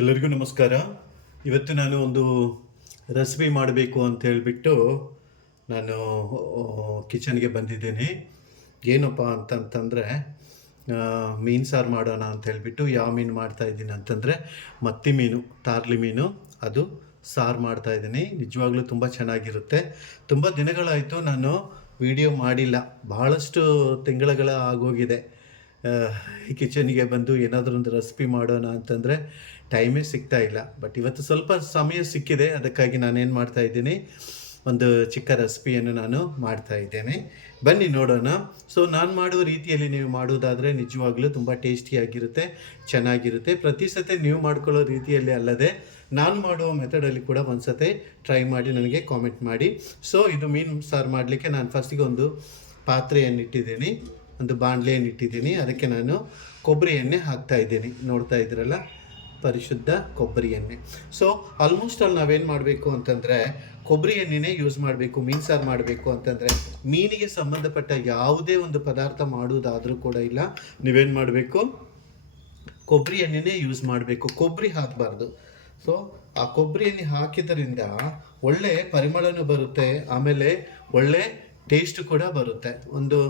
ಎಲ್ಲರಿಗೂ ನಮಸ್ಕಾರ. ಇವತ್ತು ನಾನು ಒಂದು ರೆಸಿಪಿ ಮಾಡಬೇಕು ಅಂತ ಹೇಳಿಬಿಟ್ಟು ನಾನು ಕಿಚನ್ಗೆ ಬಂದಿದ್ದೀನಿ. ಏನಪ್ಪ ಅಂತಂತಂದರೆ ಮೀನು ಸಾರು ಮಾಡೋಣ ಅಂತ ಹೇಳಿಬಿಟ್ಟು ಯಾವ ಮೀನು ಮಾಡ್ತಾಯಿದ್ದೀನಿ ಅಂತಂದರೆ ಮತ್ತಿ ಮೀನು, ತಾರ್ಲಿ ಮೀನು, ಅದು ಸಾರು ಮಾಡ್ತಾಯಿದ್ದೀನಿ. ನಿಜವಾಗ್ಲೂ ತುಂಬ ಚೆನ್ನಾಗಿರುತ್ತೆ. ತುಂಬ ದಿನಗಳಾಯಿತು ನಾನು ವಿಡಿಯೋ ಮಾಡಿಲ್ಲ, ಬಹಳಷ್ಟು ತಿಂಗಳುಗಳ ಆಗೋಗಿದೆ. ಈ ಕಿಚನ್ಗೆ ಬಂದು ಏನಾದರೂ ಒಂದು ರೆಸಿಪಿ ಮಾಡೋಣ ಅಂತಂದರೆ ಟೈಮೇ ಸಿಗ್ತಾ ಇಲ್ಲ. ಬಟ್ ಇವತ್ತು ಸ್ವಲ್ಪ ಸಮಯ ಸಿಕ್ಕಿದೆ, ಅದಕ್ಕಾಗಿ ನಾನೇನು ಮಾಡ್ತಾಯಿದ್ದೀನಿ, ಒಂದು ಚಿಕ್ಕ ರೆಸಿಪಿಯನ್ನು ನಾನು ಮಾಡ್ತಾ ಇದ್ದೇನೆ. ಬನ್ನಿ ನೋಡೋಣ. ಸೊ ನಾನು ಮಾಡುವ ರೀತಿಯಲ್ಲಿ ನೀವು ಮಾಡೋದಾದರೆ ನಿಜವಾಗ್ಲೂ ತುಂಬ ಟೇಸ್ಟಿಯಾಗಿರುತ್ತೆ, ಚೆನ್ನಾಗಿರುತ್ತೆ. ಪ್ರತಿ ಸತಿ ನೀವು ಮಾಡ್ಕೊಳ್ಳೋ ರೀತಿಯಲ್ಲಿ ಅಲ್ಲದೆ ನಾನು ಮಾಡುವ ಮೆಥಡಲ್ಲಿ ಕೂಡ ಒಂದು ಸತಿ ಟ್ರೈ ಮಾಡಿ ನನಗೆ ಕಾಮೆಂಟ್ ಮಾಡಿ. ಸೊ ಇದು ಮೀನು ಸಾರು ಮಾಡಲಿಕ್ಕೆ ನಾನು ಫಸ್ಟಿಗೆ ಒಂದು ಪಾತ್ರೆಯನ್ನು ಇಟ್ಟಿದ್ದೀನಿ, ಒಂದು ಬಾಣಲೆಯನ್ನು ಇಟ್ಟಿದ್ದೀನಿ. ಅದಕ್ಕೆ ನಾನು ಕೊಬ್ಬರಿ ಎಣ್ಣೆ ಹಾಕ್ತಾ ಇದ್ದೀನಿ. ನೋಡ್ತಾ ಇದ್ದೀರಲ್ಲ, ಪರಿಶುದ್ಧ ಕೊಬ್ಬರಿ ಎಣ್ಣೆ. ಸೊ ಆಲ್ಮೋಸ್ಟ್ ಅಲ್ಲಿ ನಾವೇನು ಮಾಡಬೇಕು ಅಂತಂದರೆ ಕೊಬ್ಬರಿ ಎಣ್ಣೆನೇ ಯೂಸ್ ಮಾಡಬೇಕು. ಮೀನು ಸಾರು ಮಾಡಬೇಕು ಅಂತಂದರೆ ಮೀನಿಗೆ ಸಂಬಂಧಪಟ್ಟ ಯಾವುದೇ ಒಂದು ಪದಾರ್ಥ ಮಾಡುವುದಾದರೂ ಕೂಡ ಇಲ್ಲ, ನೀವೇನು ಮಾಡಬೇಕು, ಕೊಬ್ಬರಿ ಎಣ್ಣೆನೇ ಯೂಸ್ ಮಾಡಬೇಕು, ಕೊಬ್ಬರಿ ಹಾಕಬಾರ್ದು. ಸೊ ಆ ಕೊಬ್ಬರಿ ಎಣ್ಣೆ ಹಾಕಿದ್ದರಿಂದ ಒಳ್ಳೆ ಪರಿಮಳನೂ ಬರುತ್ತೆ, ಆಮೇಲೆ ಒಳ್ಳೆ ಟೇಸ್ಟ್ ಕೂಡ ಬರುತ್ತೆ. ಒಂದು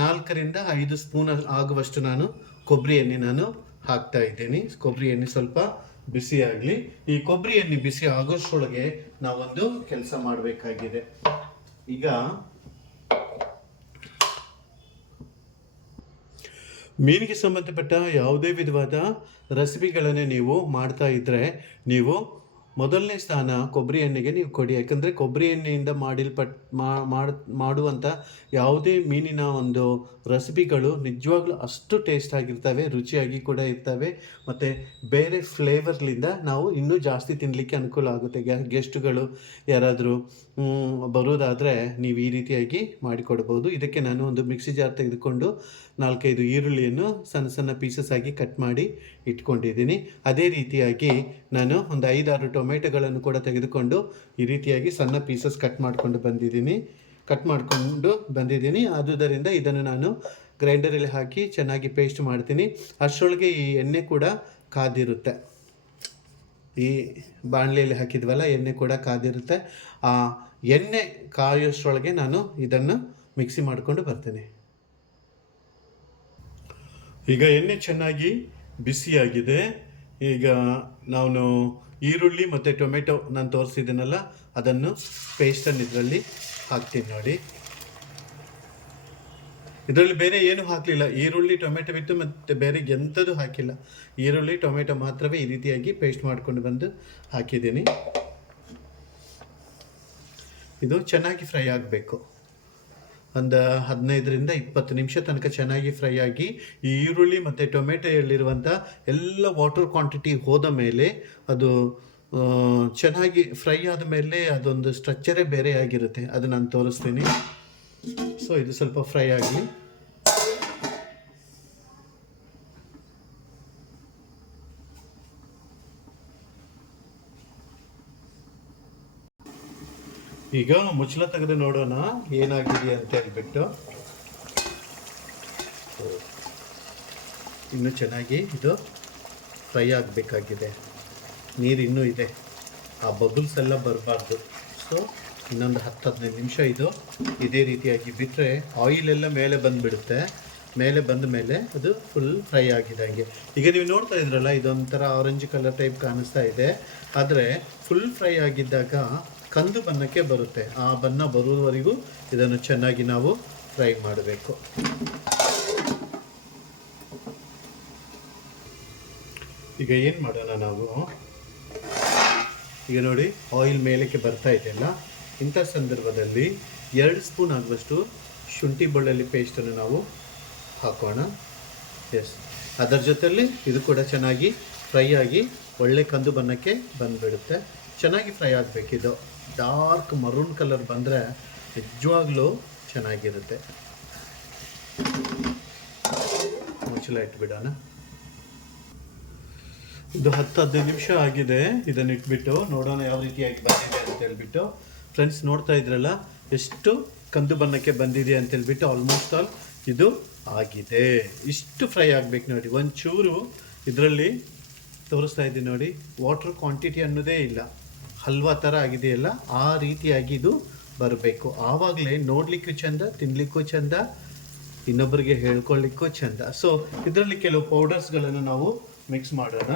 4-5 ಸ್ಪೂನ್ ಆಗುವಷ್ಟು ನಾನು ಕೊಬ್ಬರಿ ಎಣ್ಣೆ ನಾನು ಹಾಕ್ತಾ ಇದ್ದೀನಿ. ಕೊಬ್ಬರಿ ಎಣ್ಣೆ ಸ್ವಲ್ಪ ಬಿಸಿ ಆಗಲಿ. ಈ ಕೊಬ್ಬರಿ ಎಣ್ಣೆ ಬಿಸಿ ಆಗೋಷ್ಟರೊಳಗೆ ನಾವೊಂದು ಕೆಲಸ ಮಾಡಬೇಕಾಗಿದೆ. ಈಗ ಮೀನಿಗೆ ಸಂಬಂಧಪಟ್ಟ ಯಾವುದೇ ವಿಧವಾದ ರೆಸಿಪಿಗಳನ್ನೇ ನೀವು ಮಾಡ್ತಾ ಇದ್ದರೆ ನೀವು ಮೊದಲನೇ ಸ್ಥಾನ ಕೊಬ್ಬರಿ ಎಣ್ಣೆಗೆ ನೀವು ಕೊಡಿ. ಯಾಕಂದರೆ ಕೊಬ್ಬರಿ ಎಣ್ಣೆಯಿಂದ ಮಾಡುವಂಥ ಯಾವುದೇ ಮೀನಿನ ಒಂದು ರೆಸಿಪಿಗಳು ನಿಜವಾಗ್ಲೂ ಅಷ್ಟು ಟೇಸ್ಟ್ ಆಗಿರ್ತವೆ, ರುಚಿಯಾಗಿ ಕೂಡ ಇರ್ತವೆ, ಮತ್ತು ಬೇರೆ ಫ್ಲೇವರ್ಲಿಂದ ನಾವು ಇನ್ನೂ ಜಾಸ್ತಿ ತಿನ್ನಲಿಕ್ಕೆ ಅನುಕೂಲ ಆಗುತ್ತೆ. ಗೆಸ್ಟುಗಳು ಯಾರಾದರೂ ಬರೋದಾದರೆ ನೀವು ಈ ರೀತಿಯಾಗಿ ಮಾಡಿಕೊಡ್ಬೋದು. ಇದಕ್ಕೆ ನಾನು ಒಂದು ಮಿಕ್ಸಿ ಜಾರ್ ತೆಗೆದುಕೊಂಡು 4-5 ಈರುಳ್ಳಿಯನ್ನು ಸಣ್ಣ ಸಣ್ಣ ಪೀಸಸ್ ಆಗಿ ಕಟ್ ಮಾಡಿ ಇಟ್ಕೊಂಡಿದ್ದೀನಿ. ಅದೇ ರೀತಿಯಾಗಿ ನಾನು ಒಂದು 5-6 ಟೊಮೆಟೊಗಳನ್ನು ಕೂಡ ತೆಗೆದುಕೊಂಡು ಈ ರೀತಿಯಾಗಿ ಸಣ್ಣ ಪೀಸಸ್ ಕಟ್ ಮಾಡಿಕೊಂಡು ಬಂದಿದ್ದೀನಿ. ಆದುದರಿಂದ ಇದನ್ನು ನಾನು ಗ್ರೈಂಡರಲ್ಲಿ ಹಾಕಿ ಚೆನ್ನಾಗಿ ಪೇಸ್ಟ್ ಮಾಡ್ತೀನಿ. ಅಷ್ಟರೊಳಗೆ ಈ ಎಣ್ಣೆ ಕೂಡ ಕಾದಿರುತ್ತೆ. ಈ ಬಾಣಲೆಯಲ್ಲಿ ಹಾಕಿದ್ವಲ್ಲ, ಎಣ್ಣೆ ಕೂಡ ಕಾದಿರುತ್ತೆ. ಆ ಎಣ್ಣೆ ಕಾಯೋಷ್ಟರೊಳಗೆ ನಾನು ಇದನ್ನು ಮಿಕ್ಸಿ ಮಾಡಿಕೊಂಡು ಬರ್ತೀನಿ. ಈಗ ಎಣ್ಣೆ ಚೆನ್ನಾಗಿ ಬಿಸಿಯಾಗಿದೆ. ಈಗ ನಾನು ಈರುಳ್ಳಿ ಮತ್ತು ಟೊಮೆಟೊ ನಾನು ತೋರಿಸಿದ್ದೀನಲ್ಲ, ಅದನ್ನು ಪೇಸ್ಟನ್ನು ಇದರಲ್ಲಿ ಹಾಕ್ತೀನಿ ನೋಡಿ. ಇದರಲ್ಲಿ ಬೇರೆ ಏನು ಹಾಕಲಿಲ್ಲ, ಈರುಳ್ಳಿ ಟೊಮೆಟೊ ಬಿಟ್ಟು ಮತ್ತು ಬೇರೆ ಎಂಥದ್ದು ಹಾಕಿಲ್ಲ. ಈರುಳ್ಳಿ ಟೊಮೆಟೊ ಮಾತ್ರವೇ ಈ ರೀತಿಯಾಗಿ ಪೇಸ್ಟ್ ಮಾಡ್ಕೊಂಡು ಬಂದು ಹಾಕಿದ್ದೀನಿ. ಇದು ಚೆನ್ನಾಗಿ ಫ್ರೈ ಆಗಬೇಕು. ಒಂದು 15-20 ನಿಮಿಷ ತನಕ ಚೆನ್ನಾಗಿ ಫ್ರೈ ಆಗಿ ಈ ಈರುಳ್ಳಿ ಮತ್ತು ಟೊಮೆಟೊಯಲ್ಲಿರುವಂಥ ಎಲ್ಲ ವಾಟರ್ ಕ್ವಾಂಟಿಟಿ ಹೋದ ಮೇಲೆ ಅದು ಚೆನ್ನಾಗಿ ಫ್ರೈ ಆದ ಮೇಲೆ ಅದೊಂದು ಸ್ಟ್ರಕ್ಚರೇ ಬೇರೆ ಆಗಿರುತ್ತೆ. ಅದು ನಾನು ತೋರಿಸ್ತೀನಿ. ಸೊ ಇದು ಸ್ವಲ್ಪ ಫ್ರೈ ಆಗಲಿ. ಈಗ ಮುಚ್ಚಳ ತೆಗೆದು ನೋಡೋಣ ಏನಾಗಿದೆ ಅಂತ ಹೇಳ್ಬಿಟ್ಟು. ಇನ್ನೂ ಚೆನ್ನಾಗಿ ಇದು ಫ್ರೈ ಆಗಬೇಕಾಗಿದೆ. ನೀರು ಇನ್ನೂ ಇದೆ, ಆ ಬಬಲ್ಸ್ ಎಲ್ಲ ಬರಬಾರ್ದು. ಸೊ ಇನ್ನೊಂದು 10-15 ನಿಮಿಷ ಇದು ಇದೇ ರೀತಿಯಾಗಿ ಬಿಟ್ಟರೆ ಆಯಿಲೆಲ್ಲ ಮೇಲೆ ಬಂದುಬಿಡುತ್ತೆ. ಮೇಲೆ ಬಂದ ಮೇಲೆ ಅದು ಫುಲ್ ಫ್ರೈ ಆಗಿದಂಗೆ. ಈಗ ನೀವು ನೋಡ್ತಾ ಇದ್ರಲ್ಲ, ಇದೊಂಥರ ಆರೆಂಜ್ ಕಲರ್ ಟೈಪ್ ಕಾಣಿಸ್ತಾ ಇದೆ. ಆದರೆ ಫುಲ್ ಫ್ರೈ ಆಗಿದ್ದಾಗ ಕಂದು ಬಣ್ಣಕ್ಕೆ ಬರುತ್ತೆ. ಆ ಬಣ್ಣ ಬರುವವರೆಗೂ ಇದನ್ನು ಚೆನ್ನಾಗಿ ನಾವು ಫ್ರೈ ಮಾಡಬೇಕು. ಈಗ ಏನು ಮಾಡೋಣ ನಾವು, ಈಗ ನೋಡಿ ಆಯಿಲ್ ಮೇಲಕ್ಕೆ ಬರ್ತಾ ಇದೆಯಲ್ಲ, ಇಂಥ ಸಂದರ್ಭದಲ್ಲಿ 2 ಸ್ಪೂನ್ ಆಗುವಷ್ಟು ಶುಂಠಿ ಬೆಳ್ಳುಳ್ಳಿ ಪೇಸ್ಟನ್ನು ನಾವು ಹಾಕೋಣ. ಎಸ್, ಅದರ ಜೊತೆಯಲ್ಲಿ ಇದು ಕೂಡ ಚೆನ್ನಾಗಿ ಫ್ರೈ ಆಗಿ ಒಳ್ಳೆ ಕಂದು ಬಣ್ಣಕ್ಕೆ ಬಂದುಬಿಡುತ್ತೆ. ಚೆನ್ನಾಗಿ ಫ್ರೈ ಆಗಬೇಕಿದು. ಡಾರ್ಕ್ ಮರೂನ್ ಕಲರ್ ಬಂದರೆ ನಿಜವಾಗ್ಲೂ ಚೆನ್ನಾಗಿರುತ್ತೆ. ಮುಚ್ಚಳ ಇಟ್ಬಿಡೋಣ. ಇದು 10-15 ನಿಮಿಷ ಆಗಿದೆ. ಇದನ್ನು ಇಟ್ಬಿಟ್ಟು ನೋಡೋಣ ಯಾವ ರೀತಿಯಾಗಿ ಬಂದಿದೆ ಅಂತ ಹೇಳ್ಬಿಟ್ಟು. ಫ್ರೆಂಡ್ಸ್, ನೋಡ್ತಾ ಇದ್ರಲ್ಲ ಎಷ್ಟು ಕಂದು ಬಣ್ಣಕ್ಕೆ ಬಂದಿದೆ ಅಂತ ಹೇಳ್ಬಿಟ್ಟು. ಆಲ್ಮೋಸ್ಟ್ ಆಲ್ ಇದು ಆಗಿದೆ. ಇಷ್ಟು ಫ್ರೈ ಆಗಬೇಕು ನೋಡಿ. ಒಂಚೂರು ಇದರಲ್ಲಿ ತೋರಿಸ್ತಾ ಇದ್ದೀನಿ ನೋಡಿ. ವಾಟರ್ ಕ್ವಾಂಟಿಟಿ ಅನ್ನೋದೇ ಇಲ್ಲ, ಹಲ್ವಾ ಥರ ಆಗಿದೆಯಲ್ಲ ಆ ರೀತಿಯಾಗಿ ಇದು ಬರಬೇಕು. ಆವಾಗಲೇ ನೋಡಲಿಕ್ಕೂ ಚೆಂದ, ತಿನ್ನಲಿಕ್ಕೂ ಚೆಂದ, ಇನ್ನೊಬ್ಬರಿಗೆ ಹೇಳ್ಕೊಳ್ಳಿಕ್ಕೂ ಚೆಂದ. ಸೊ ಇದರಲ್ಲಿ ಕೆಲವು ಪೌಡರ್ಸ್ಗಳನ್ನು ನಾವು ಮಿಕ್ಸ್ ಮಾಡೋಣ.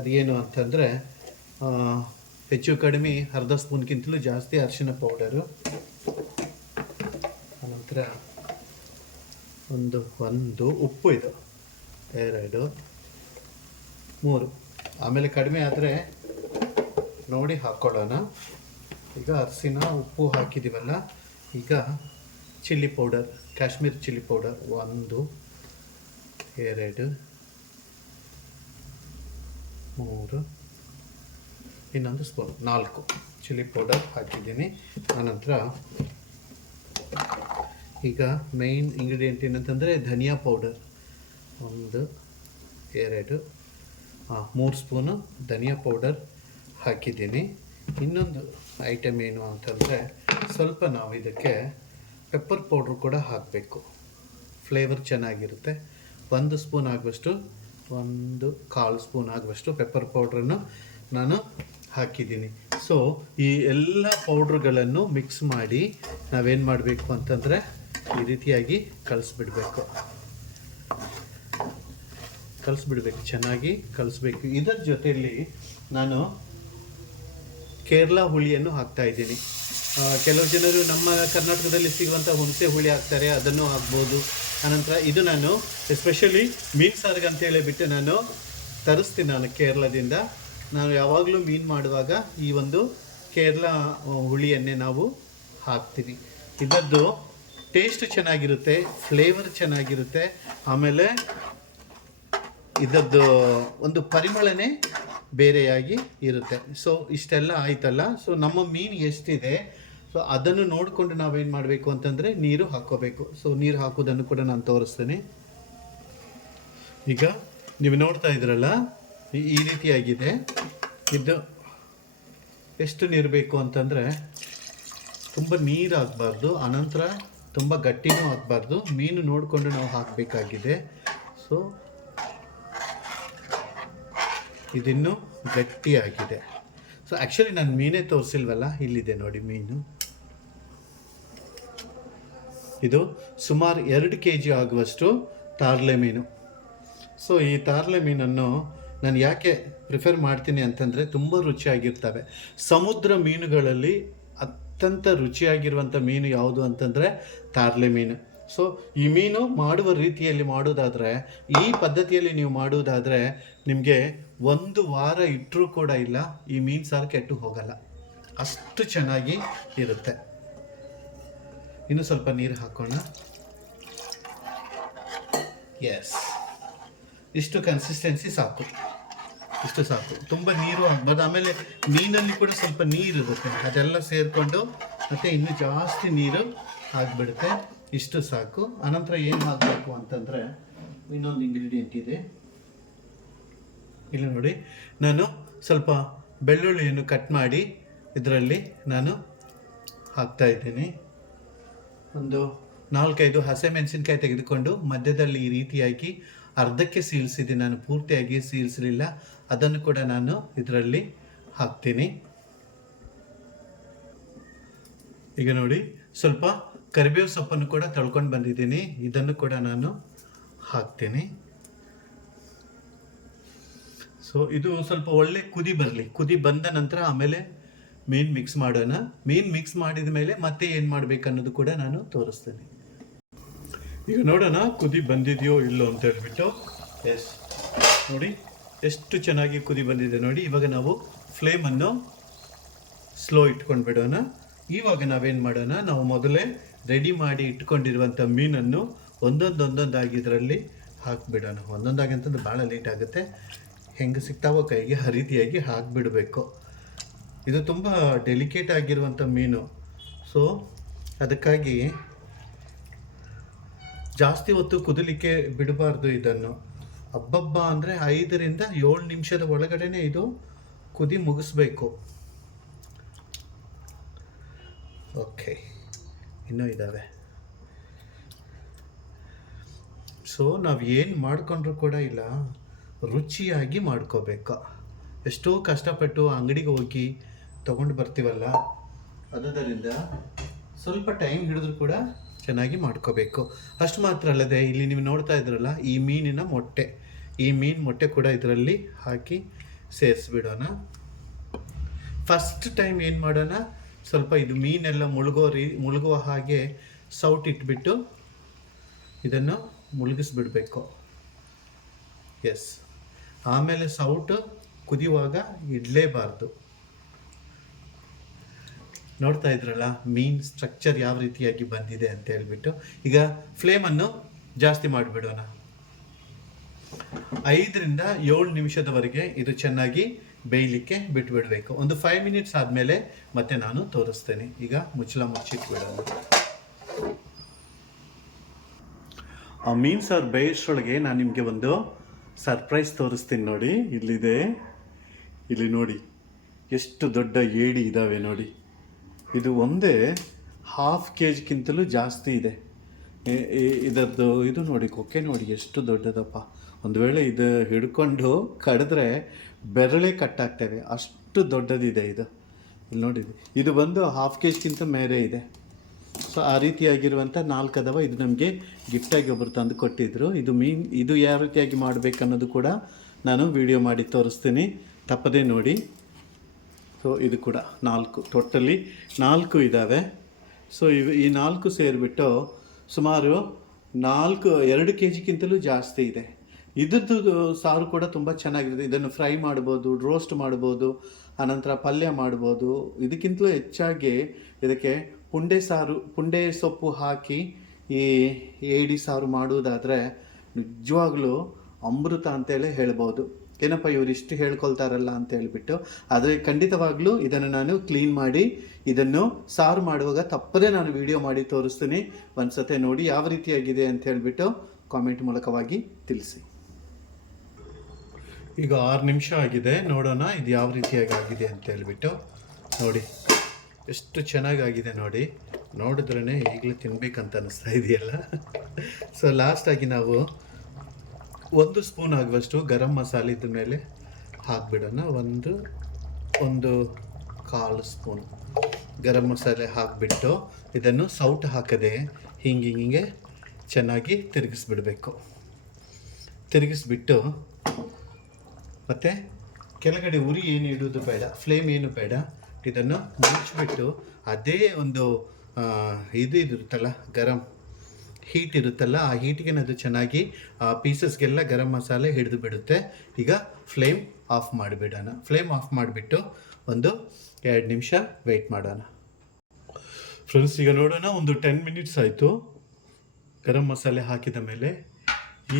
ಅದೇನು ಅಂತಂದರೆ ಹೆಚ್ಚು ಕಡಿಮೆ ಅರ್ಧ ಸ್ಪೂನ್ಗಿಂತಲೂ ಜಾಸ್ತಿ ಅರಿಶಿನ ಪೌಡರು, ಆನಂತರ ಒಂದು ಉಪ್ಪು, ಇದು 2 3, ಆಮೇಲೆ ಕಡಿಮೆ ಆದರೆ ನೋಡಿ ಹಾಕ್ಕೊಳ್ಳೋಣ. ಈಗ ಅರಿಶಿನ ಉಪ್ಪು ಹಾಕಿದ್ದೀವಲ್ಲ, ಈಗ chilli powder, Kashmir chilli powder 1 2 3, ಇನ್ನೊಂದು ಸ್ಪೂನ್ 4 ಚಿಲ್ಲಿ ಪೌಡರ್ ಹಾಕಿದ್ದೀನಿ. ಆನಂತರ ಈಗ ಮೇಯ್ನ್ ಇಂಗ್ರೀಡಿಯೆಂಟ್ ಏನಂತಂದರೆ ಧನಿಯಾ ಪೌಡರ್ 1 2 3 ಸ್ಪೂನು ಧನಿಯಾ ಪೌಡರ್ ಹಾಕಿದ್ದೀನಿ. ಇನ್ನೊಂದು ಐಟಮ್ ಏನು ಅಂತಂದರೆ ಸ್ವಲ್ಪ ನಾವು ಇದಕ್ಕೆ ಪೆಪ್ಪರ್ ಪೌಡ್ರ್ ಕೂಡ ಹಾಕಬೇಕು, ಫ್ಲೇವರ್ ಚೆನ್ನಾಗಿರುತ್ತೆ. 1 ಸ್ಪೂನ್ ಆಗುವಷ್ಟು, 1/4 ಸ್ಪೂನ್ ಆಗುವಷ್ಟು ಪೆಪ್ಪರ್ ಪೌಡ್ರನ್ನು ನಾನು ಹಾಕಿದ್ದೀನಿ. ಸೊ ಈ ಎಲ್ಲ ಪೌಡ್ರುಗಳನ್ನು ಮಿಕ್ಸ್ ಮಾಡಿ ನಾವೇನು ಮಾಡಬೇಕು ಅಂತಂದರೆ ಈ ರೀತಿಯಾಗಿ ಕಲಿಸ್ಬಿಡ್ಬೇಕು, ಚೆನ್ನಾಗಿ ಕಲಿಸ್ಬೇಕು. ಇದರ ಜೊತೆಯಲ್ಲಿ ನಾನು ಕೇರಳ ಹುಳಿಯನ್ನು ಹಾಕ್ತಾ ಇದ್ದೀನಿ. ಕೆಲವು ಜನರು ನಮ್ಮ ಕರ್ನಾಟಕದಲ್ಲಿ ಸಿಗುವಂಥ ಹುಣಸೆ ಹುಳಿ ಹಾಕ್ತಾರೆ, ಅದನ್ನು ಹಾಕ್ಬೋದು. ಆನಂತರ ಇದು ನಾನು ಎಸ್ಪೆಷಲಿ ಮೀನು ಸಾರಿಗೆ ಅಂತ ಹೇಳಿಬಿಟ್ಟು ನಾನು ತರಿಸ್ತೀನಿ. ನಾನು ಕೇರಳದಿಂದ ನಾನು ಯಾವಾಗಲೂ ಮೀನು ಮಾಡುವಾಗ ಈ ಒಂದು ಕೇರಳ ಹುಳಿಯನ್ನೇ ನಾವು ಹಾಕ್ತೀವಿ. ಇದರದ್ದು ಟೇಸ್ಟ್ ಚೆನ್ನಾಗಿರುತ್ತೆ, ಫ್ಲೇವರ್ ಚೆನ್ನಾಗಿರುತ್ತೆ, ಆಮೇಲೆ ಇದರದ್ದು ಒಂದು ಪರಿಮಳನೇ ಬೇರೆಯಾಗಿ ಇರುತ್ತೆ. ಸೊ ಇಷ್ಟೆಲ್ಲ ಆಯ್ತಲ್ಲ. ಸೊ ನಮ್ಮ ಮೀನು ಎಷ್ಟಿದೆ ಸೊ ಅದನ್ನು ನೋಡಿಕೊಂಡು ನಾವೇನು ಮಾಡಬೇಕು ಅಂತಂದರೆ ನೀರು ಹಾಕ್ಕೋಬೇಕು. ಸೊ ನೀರು ಹಾಕೋದನ್ನು ಕೂಡ ನಾನು ತೋರಿಸ್ತೀನಿ. ಈಗ ನೀವು ನೋಡ್ತಾ ಇದ್ರಲ್ಲ, ಈ ರೀತಿಯಾಗಿದೆ. ಇದು ಎಷ್ಟು ನೀರು ಬೇಕು ಅಂತಂದರೆ ತುಂಬ ನೀರು ಆಗಬಾರ್ದು, ಅನಂತರ ತುಂಬ ಗಟ್ಟಿನೂ ಆಗಬಾರ್ದು, ಮೀನು ನೋಡಿಕೊಂಡು ನಾವು ಹಾಕಬೇಕಾಗಿದೆ. ಸೊ ಇದಿನ್ನೂ ಗಟ್ಟಿಯಾಗಿದೆ. ಸೊ ಆ್ಯಕ್ಚುಲಿ ನಾನು ಮೀನೇ ತೋರಿಸಿಲ್ವಲ್ಲ, ಇಲ್ಲಿದೆ ನೋಡಿ ಮೀನು. ಇದು ಸುಮಾರು 2 kg ಆಗುವಷ್ಟು ತಾರ್ಲೆ ಮೀನು. ಸೊ ಈ ತಾರ್ಲೆ ಮೀನನ್ನು ನಾನು ಯಾಕೆ ಪ್ರಿಫರ್ ಮಾಡ್ತೀನಿ ಅಂತಂದರೆ ತುಂಬ ರುಚಿಯಾಗಿರ್ತವೆ. ಸಮುದ್ರ ಮೀನುಗಳಲ್ಲಿ ಅತ್ಯಂತ ರುಚಿಯಾಗಿರುವಂಥ ಮೀನು ಯಾವುದು ಅಂತಂದರೆ ತಾರ್ಲೆ ಮೀನು. ಸೊ ಈ ಮೀನು ಮಾಡುವ ರೀತಿಯಲ್ಲಿ ಮಾಡೋದಾದರೆ, ಈ ಪದ್ಧತಿಯಲ್ಲಿ ನೀವು ಮಾಡುವುದಾದರೆ ನಿಮಗೆ 1 ವಾರ ಇಟ್ಟರೂ ಕೂಡ ಇಲ್ಲ ಈ ಮೀನು ಸಾರು ಕೆಟ್ಟು ಹೋಗಲ್ಲ, ಅಷ್ಟು ಚೆನ್ನಾಗಿ ಇರುತ್ತೆ. ಇನ್ನು ಸ್ವಲ್ಪ ನೀರು ಹಾಕೋಣ. ಎಸ್, ಇಷ್ಟು ಕನ್ಸಿಸ್ಟೆನ್ಸಿ ಸಾಕು, ಇಷ್ಟು ಸಾಕು. ತುಂಬ ನೀರು ಹಾಕ್ಬಾರ್ದು. ಆಮೇಲೆ ಮೀನಲ್ಲಿ ಕೂಡ ಸ್ವಲ್ಪ ನೀರು ಇರುತ್ತೆ, ಅದೆಲ್ಲ ಸೇರಿಕೊಂಡು ಮತ್ತು ಇನ್ನೂ ಜಾಸ್ತಿ ನೀರು ಆಗಿಬಿಡುತ್ತೆ. ಇಷ್ಟು ಸಾಕು. ಅನಂತರ ಏನು ಹಾಕಬೇಕು ಅಂತಂದರೆ ಇನ್ನೊಂದು ಇಂಗ್ರೀಡಿಯೆಂಟ್ ಇದೆ. ಇಲ್ಲಿ ನೋಡಿ, ನಾನು ಸ್ವಲ್ಪ ಬೆಳ್ಳುಳ್ಳಿಯನ್ನು ಕಟ್ ಮಾಡಿ ಇದರಲ್ಲಿ ನಾನು ಹಾಕ್ತಾಯಿದ್ದೀನಿ. ಒಂದು 4-5 ಹಸಿಮೆಣಸಿನ್ಕಾಯಿ ತೆಗೆದುಕೊಂಡು ಮಧ್ಯದಲ್ಲಿ ಈ ರೀತಿಯಾಗಿ ಅರ್ಧಕ್ಕೆ ಸೀಳಿಸಿದ್ದೀನಿ. ನಾನು ಪೂರ್ತಿಯಾಗಿ ಸೀಳಿಸಲಿಲ್ಲ, ಅದನ್ನು ಕೂಡ ನಾನು ಇದರಲ್ಲಿ ಹಾಕ್ತೀನಿ. ಈಗ ನೋಡಿ, ಸ್ವಲ್ಪ ಕರಿಬೇವು ಸೊಪ್ಪನ್ನು ಕೂಡ ತಳ್ಕೊಂಡು ಬಂದಿದ್ದೀನಿ, ಇದನ್ನು ಕೂಡ ನಾನು ಹಾಕ್ತೀನಿ. ಸೊ ಇದು ಸ್ವಲ್ಪ ಒಳ್ಳೆ ಕುದಿ ಬರಲಿ. ಕುದಿ ಬಂದ ನಂತರ ಆಮೇಲೆ ಮೀನು ಮಿಕ್ಸ್ ಮಾಡೋಣ. ಮೀನು ಮಿಕ್ಸ್ ಮಾಡಿದ ಮೇಲೆ ಮತ್ತೆ ಏನು ಮಾಡಬೇಕು ಅನ್ನೋದು ಕೂಡ ನಾನು ತೋರಿಸ್ತೀನಿ. ಈಗ ನೋಡೋಣ ಕುದಿ ಬಂದಿದೆಯೋ ಇಲ್ಲೋ ಅಂತ ಹೇಳ್ಬಿಟ್ಟು. ಎಸ್, ನೋಡಿ ಎಷ್ಟು ಚೆನ್ನಾಗಿ ಕುದಿ ಬಂದಿದೆ ನೋಡಿ. ಇವಾಗ ನಾವು ಫ್ಲೇಮನ್ನು ಸ್ಲೋ ಇಟ್ಕೊಂಡು ಬಿಡೋಣ. ಇವಾಗ ನಾವೇನು ಮಾಡೋಣ, ನಾವು ಮೊದಲೇ ರೆಡಿ ಮಾಡಿ ಇಟ್ಕೊಂಡಿರುವಂಥ ಮೀನನ್ನು ಒಂದೊಂದಾಗಿ ಇದರಲ್ಲಿ ಹಾಕಿಬಿಡೋಣ. ಒಂದೊಂದಾಗಿ ಅಂತಂದ್ರೆ ಭಾಳ ಲೇಟ್ ಆಗುತ್ತೆ, ಹೆಂಗೆ ಸಿಗ್ತಾವೋ ಕೈಗೆ ಆ ರೀತಿಯಾಗಿ ಹಾಕಿಬಿಡಬೇಕು. ಇದು ತುಂಬ ಡೆಲಿಕೇಟ್ ಆಗಿರುವಂಥ ಮೀನು. ಸೊ ಅದಕ್ಕಾಗಿ ಜಾಸ್ತಿ ಹೊತ್ತು ಕುದಲಿಕ್ಕೆ ಬಿಡಬಾರ್ದು ಇದನ್ನು. ಹಬ್ಬಬ್ಬ ಅಂದರೆ 5ರಿಂದ 7 ನಿಮಿಷದ ಒಳಗಡೆನೆ ಇದು ಕುದಿ ಮುಗಿಸ್ಬೇಕು. ಓಕೆ, ಇನ್ನೂ ಇದ್ದಾವೆ. ಸೊ ನಾವು ಏನು ಮಾಡಿಕೊಂಡ್ರೂ ಕೂಡ ಇಲ್ಲ, ರುಚಿಯಾಗಿ ಮಾಡ್ಕೋಬೇಕು. ಎಷ್ಟೋ ಕಷ್ಟಪಟ್ಟು ಅಂಗಡಿಗೆ ಹೋಗಿ ತೊಗೊಂಡು ಬರ್ತೀವಲ್ಲ, ಅದರಿಂದ ಸ್ವಲ್ಪ ಟೈಮ್ ಹಿಡಿದ್ರೂ ಕೂಡ ಚೆನ್ನಾಗಿ ಮಾಡ್ಕೋಬೇಕು. ಅಷ್ಟು ಮಾತ್ರ ಅಲ್ಲದೆ ಇಲ್ಲಿ ನೀವು ನೋಡ್ತಾ ಇದ್ರಲ್ಲ, ಈ ಮೀನಿನ ಮೊಟ್ಟೆ, ಈ ಮೀನು ಮೊಟ್ಟೆ ಕೂಡ ಇದರಲ್ಲಿ ಹಾಕಿ ಸೇರಿಸ್ಬಿಡೋಣ. ಫಸ್ಟ್ ಟೈಮ್ ಏನು ಮಾಡೋಣ, ಸ್ವಲ್ಪ ಇದು ಮೀನೆಲ್ಲ ಮುಳುಗುವ ಹಾಗೆ ಸೌಟ್ ಇಟ್ಬಿಟ್ಟು ಇದನ್ನು ಮುಳುಗಿಸ್ಬಿಡ್ಬೇಕು. ಎಸ್, ಆಮೇಲೆ ಸೌಟು ಕುದಿಯುವಾಗ ಇಡಲೇಬಾರ್ದು. ನೋಡ್ತಾ ಇದ್ರಲ್ಲ ಮೀನ್ ಸ್ಟ್ರಕ್ಚರ್ ಯಾವ ರೀತಿಯಾಗಿ ಬಂದಿದೆ ಅಂತ ಹೇಳ್ಬಿಟ್ಟು. ಈಗ ಫ್ಲೇಮನ್ನು ಜಾಸ್ತಿ ಮಾಡಿಬಿಡೋಣ. 5-7 ನಿಮಿಷದವರೆಗೆ ಇದು ಚೆನ್ನಾಗಿ ಬೇಯಲಿಕ್ಕೆ ಬಿಟ್ಬಿಡಬೇಕು. ಒಂದು 5 ಮಿನಿಟ್ಸ್ ಆದಮೇಲೆ ಮತ್ತೆ ನಾನು ತೋರಿಸ್ತೇನೆ. ಈಗ ಮುಚ್ಚಳ ಮುಚ್ಚಿಟ್ಬಿಡೋಣ. ಆ ಮೀನು ಸಾರು ಬೇಯಿಸೊಳಗೆ ನಾನು ನಿಮಗೆ ಒಂದು ಸರ್ಪ್ರೈಸ್ ತೋರಿಸ್ತೀನಿ ನೋಡಿ. ಇಲ್ಲಿದೆ, ಇಲ್ಲಿ ನೋಡಿ ಎಷ್ಟು ದೊಡ್ಡ ಏಡಿ ಇದ್ದಾವೆ ನೋಡಿ. ಇದು ಒಂದೇ 1/2 kgಕ್ಕಿಂತಲೂ ಜಾಸ್ತಿ ಇದೆ. ಇದರದ್ದು ಇದು ನೋಡಿ, ಕೊಕ್ಕೆ ನೋಡಿ ಎಷ್ಟು ದೊಡ್ಡದಪ್ಪ. ಒಂದು ವೇಳೆ ಇದು ಹಿಡ್ಕೊಂಡು ಕಡಿದ್ರೆ ಬೆರಳೆ ಕಟ್ಟಾಗ್ತವೆ, ಅಷ್ಟು ದೊಡ್ಡದಿದೆ ಇದು. ಇಲ್ಲಿ ನೋಡಿದ್ವಿ, ಇದು ಬಂದು 1/2 kgಕ್ಕಿಂತ ಮೇಲೆ ಇದೆ. ಸೊ ಆ ರೀತಿಯಾಗಿರುವಂಥ 4 ಅದಾವ. ಇದು ನಮಗೆ ಗಿಫ್ಟಾಗಿ ಒಬ್ಬರು ತಂದು ಕೊಟ್ಟಿದ್ದರು. ಇದು ಯಾವ ರೀತಿಯಾಗಿ ಮಾಡಬೇಕನ್ನೋದು ಕೂಡ ನಾನು ವಿಡಿಯೋ ಮಾಡಿ ತೋರಿಸ್ತೀನಿ, ತಪ್ಪದೇ ನೋಡಿ. ಸೊ ಇದು ಕೂಡ 4, ಟೋಟಲಿ 4 ಇದ್ದಾವೆ. ಸೊ ಈ 4 ಸೇರಿಬಿಟ್ಟು ಸುಮಾರು 2 kgಕ್ಕಿಂತಲೂ ಜಾಸ್ತಿ ಇದೆ. ಇದ್ರದ್ದು ಸಾರು ಕೂಡ ತುಂಬ ಚೆನ್ನಾಗಿರುತ್ತೆ. ಇದನ್ನು ಫ್ರೈ ಮಾಡ್ಬೋದು, ರೋಸ್ಟ್ ಮಾಡ್ಬೋದು, ಆನಂತರ ಪಲ್ಯ ಮಾಡ್ಬೋದು. ಇದಕ್ಕಿಂತಲೂ ಹೆಚ್ಚಾಗಿ ಇದಕ್ಕೆ ಪುಂಡೆ ಸೊಪ್ಪು ಹಾಕಿ ಈ ಏಡಿ ಸಾರು ಮಾಡುವುದಾದರೆ ನಿಜವಾಗ್ಲೂ ಅಮೃತ ಅಂತೇಳಿ ಹೇಳ್ಬೋದು. ಏನಪ್ಪ ಇವರು ಇಷ್ಟು ಹೇಳ್ಕೊಳ್ತಾರಲ್ಲ ಅಂತ ಹೇಳ್ಬಿಟ್ಟು. ಆದರೆ ಖಂಡಿತವಾಗ್ಲೂ ಇದನ್ನು ನಾನು ಕ್ಲೀನ್ ಮಾಡಿ ಇದನ್ನು ಸಾರು ಮಾಡುವಾಗ ತಪ್ಪದೇ ನಾನು ವಿಡಿಯೋ ಮಾಡಿ ತೋರಿಸ್ತೀನಿ. ಒಂದು ಸತಿ ನೋಡಿ ಯಾವ ರೀತಿಯಾಗಿದೆ ಅಂತ ಹೇಳಿಬಿಟ್ಟು ಕಾಮೆಂಟ್ ಮೂಲಕವಾಗಿ ತಿಳಿಸಿ. ಈಗ 6 ನಿಮಿಷ ಆಗಿದೆ, ನೋಡೋಣ ಇದು ಯಾವ ರೀತಿಯಾಗಿ ಆಗಿದೆ ಅಂತ ಹೇಳ್ಬಿಟ್ಟು. ನೋಡಿ ಎಷ್ಟು ಚೆನ್ನಾಗಾಗಿದೆ ನೋಡಿ, ನೋಡಿದ್ರೇ ಈಗಲೇ ತಿನ್ಬೇಕಂತ ಅನ್ನಿಸ್ತಾ ಇದೆಯಲ್ಲ. ಸೊ ಲಾಸ್ಟಾಗಿ ನಾವು 1 ಸ್ಪೂನ್ ಆಗುವಷ್ಟು ಗರಂ ಮಸಾಲೆ ಇದ್ರ ಮೇಲೆ ಹಾಕಿಬಿಡೋಣ. ಒಂದು 1/4 ಸ್ಪೂನ್ ಗರಂ ಮಸಾಲೆ ಹಾಕಿಬಿಟ್ಟು ಇದನ್ನು ಸೌಟ್ ಹಾಕದೆ ಹಿಂಗೆ ಚೆನ್ನಾಗಿ ತಿರುಗಿಸ್ಬಿಟ್ಟು ಮತ್ತು ಕೆಳಗಡೆ ಉರಿ ಏನು ಇಡೋದು ಬೇಡ, ಫ್ಲೇಮ್ ಏನು ಬೇಡ. ಇದನ್ನು ಮುಚ್ಚಿಬಿಟ್ಟು ಅದೇ ಒಂದು ಇದು ಇರುತ್ತಲ್ಲ, ಗರಂ ಹೀಟ್ ಇರುತ್ತಲ್ಲ, ಆ ಹೀಟಿಗೆ ಅದು ಚೆನ್ನಾಗಿ ಆ ಪೀಸಸ್ಗೆಲ್ಲ ಗರಂ ಮಸಾಲೆ ಹಿಡಿದು ಬಿಡುತ್ತೆ. ಈಗ ಫ್ಲೇಮ್ ಆಫ್ ಮಾಡಿಬಿಡೋಣ. ಫ್ಲೇಮ್ ಆಫ್ ಮಾಡಿಬಿಟ್ಟು ಒಂದು 2 ನಿಮಿಷ ವೆಯ್ಟ್ ಮಾಡೋಣ. ಫ್ರೆಂಡ್ಸ್, ಈಗ ನೋಡೋಣ, ಒಂದು 10 ಮಿನಿಟ್ಸ್ ಆಯಿತು ಗರಂ ಮಸಾಲೆ ಹಾಕಿದ ಮೇಲೆ.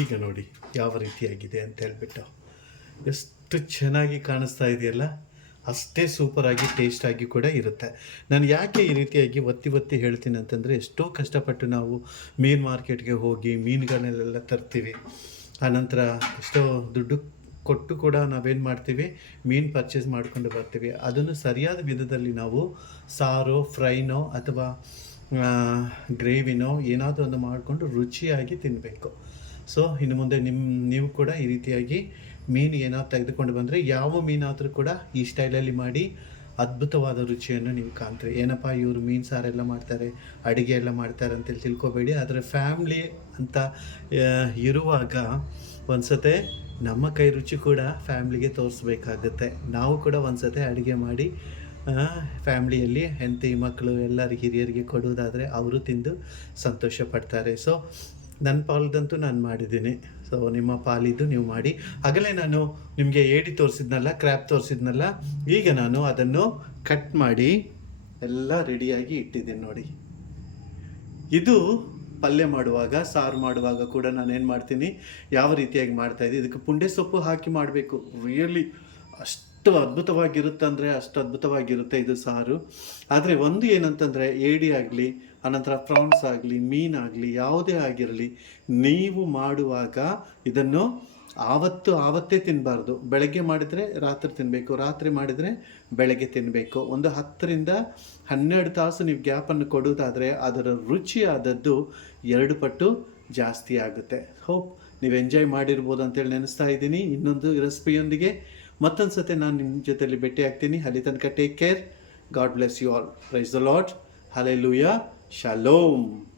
ಈಗ ನೋಡಿ ಯಾವ ರೀತಿಯಾಗಿದೆ ಅಂತ ಹೇಳ್ಬಿಟ್ಟು. ಎಷ್ಟು ಚೆನ್ನಾಗಿ ಕಾಣಿಸ್ತಾ ಇದೆಯಲ್ಲ, ಅಷ್ಟೇ ಸೂಪರಾಗಿ ಟೇಸ್ಟಾಗಿ ಕೂಡ ಇರುತ್ತೆ. ನಾನು ಯಾಕೆ ಈ ರೀತಿಯಾಗಿ ಒತ್ತಿ ಹೇಳ್ತೀನಿ ಅಂತಂದರೆ, ಎಷ್ಟೋ ಕಷ್ಟಪಟ್ಟು ನಾವು ಮೀನು ಮಾರ್ಕೆಟ್ಗೆ ಹೋಗಿ ಮೀನುಗಳನ್ನೆಲ್ಲ ತರ್ತೀವಿ. ಆನಂತರ ಎಷ್ಟೋ ದುಡ್ಡು ಕೊಟ್ಟು ಕೂಡ ನಾವೇನು ಮಾಡ್ತೀವಿ, ಮೀನು ಪರ್ಚೇಸ್ ಮಾಡ್ಕೊಂಡು ಬರ್ತೀವಿ. ಅದನ್ನು ಸರಿಯಾದ ವಿಧದಲ್ಲಿ ನಾವು ಸಾರೋ, ಫ್ರೈನೋ ಅಥವಾ ಗ್ರೇವಿನೋ ಏನಾದರೂ ಒಂದು ಮಾಡಿಕೊಂಡು ರುಚಿಯಾಗಿ ತಿನ್ನಬೇಕು. ಸೊ ಇನ್ನು ಮುಂದೆ ನೀವು ಕೂಡ ಈ ರೀತಿಯಾಗಿ ಮೀನು ಏನಾದ್ರು ತೆಗೆದುಕೊಂಡು ಬಂದರೆ, ಯಾವ ಮೀನಾದರೂ ಕೂಡ ಈ ಸ್ಟೈಲಲ್ಲಿ ಮಾಡಿ ಅದ್ಭುತವಾದ ರುಚಿಯನ್ನು ನೀವು ಕಾಣ್ತೀರಿ. ಏನಪ್ಪ ಇವರು ಮೀನು ಸಾರೆಲ್ಲ ಮಾಡ್ತಾರೆ, ಅಡುಗೆ ಎಲ್ಲ ಮಾಡ್ತಾರೆ ಅಂತೇಳಿ ತಿಳ್ಕೊಬೇಡಿ. ಆದರೆ ಫ್ಯಾಮ್ಲಿ ಅಂತ ಇರುವಾಗ ಒಂದ್ಸತೆ ನಮ್ಮ ಕೈ ರುಚಿ ಕೂಡ ಫ್ಯಾಮ್ಲಿಗೆ ತೋರಿಸ್ಬೇಕಾಗುತ್ತೆ. ನಾವು ಕೂಡ ಒಂದ್ಸತೆ ಅಡುಗೆ ಮಾಡಿ ಫ್ಯಾಮ್ಲಿಯಲ್ಲಿ ಹೆಂಡತಿ ಮಕ್ಕಳು ಎಲ್ಲರಿಗೆ ಹಿರಿಯರಿಗೆ ಕೊಡುವುದಾದರೆ ಅವರು ತಿಂದು ಸಂತೋಷ ಪಡ್ತಾರೆ. ಸೊ ನನ್ನ ಪಾಲ್ದಂತೂ ನಾನು ಮಾಡಿದ್ದೀನಿ. ಸೊ ನಿಮ್ಮ ಪಾಲಿದ್ದು ನೀವು ಮಾಡಿ. ಆಗಲೇ ನಾನು ನಿಮಗೆ ಏಡಿ ತೋರಿಸಿದ್ನಲ್ಲ, ಕ್ರ್ಯಾಬ್ ತೋರಿಸಿದ್ನಲ್ಲ, ಈಗ ನಾನು ಅದನ್ನು ಕಟ್ ಮಾಡಿ ಎಲ್ಲ ರಿಡಿಯಾಗಿ ಇಟ್ಟಿದ್ದೀನಿ ನೋಡಿ. ಇದು ಪಲ್ಯ ಮಾಡುವಾಗ, ಸಾರು ಮಾಡುವಾಗ ಕೂಡ ನಾನೇನು ಮಾಡ್ತೀನಿ, ಯಾವ ರೀತಿಯಾಗಿ ಮಾಡ್ತಾಯಿದ್ದೆ, ಇದಕ್ಕೆ ಪುಂಡೆ ಸೊಪ್ಪು ಹಾಕಿ ಮಾಡಬೇಕು. ರಿಯಲಿ ಅಷ್ಟು ಅದ್ಭುತವಾಗಿರುತ್ತೆ ಅಂದರೆ ಅಷ್ಟು ಅದ್ಭುತವಾಗಿರುತ್ತೆ ಇದು ಸಾರು. ಆದರೆ ಒಂದು ಏನಂತಂದರೆ, ಏಡಿ ಆಗಲಿ, ಅನಂತರ ಪ್ರಾನ್ಸ್ ಆಗಲಿ, ಮೀನಾಗಲಿ, ಯಾವುದೇ ಆಗಿರಲಿ, ನೀವು ಮಾಡುವಾಗ ಇದನ್ನು ಆವತ್ತೇ ತಿನ್ನಬಾರ್ದು. ಬೆಳಗ್ಗೆ ಮಾಡಿದರೆ ರಾತ್ರಿ ತಿನ್ನಬೇಕು, ರಾತ್ರಿ ಮಾಡಿದರೆ ಬೆಳಗ್ಗೆ ತಿನ್ನಬೇಕು. ಒಂದು 10ರಿಂದ 12 ತಾಸು ನೀವು ಗ್ಯಾಪನ್ನು ಕೊಡೋದಾದರೆ ಅದರ ರುಚಿಯಾದದ್ದು 2 ಪಟ್ಟು ಜಾಸ್ತಿ ಆಗುತ್ತೆ. ಹೋಪ್ ನೀವು ಎಂಜಾಯ್ ಮಾಡಿರ್ಬೋದು ಅಂತೇಳಿ ನೆನೆಸ್ತಾ ಇದ್ದೀನಿ. ಇನ್ನೊಂದು ರೆಸಿಪಿಯೊಂದಿಗೆ ಮತ್ತೊಂದು ಸತಿ ನಾನು ನಿಮ್ಮ ಜೊತೆಯಲ್ಲಿ ಭೇಟಿ ಆಗ್ತೀನಿ. ಅಲ್ಲಿ ತನಕ take care. God bless you all. Praise the Lord. Hallelujah. Shalom.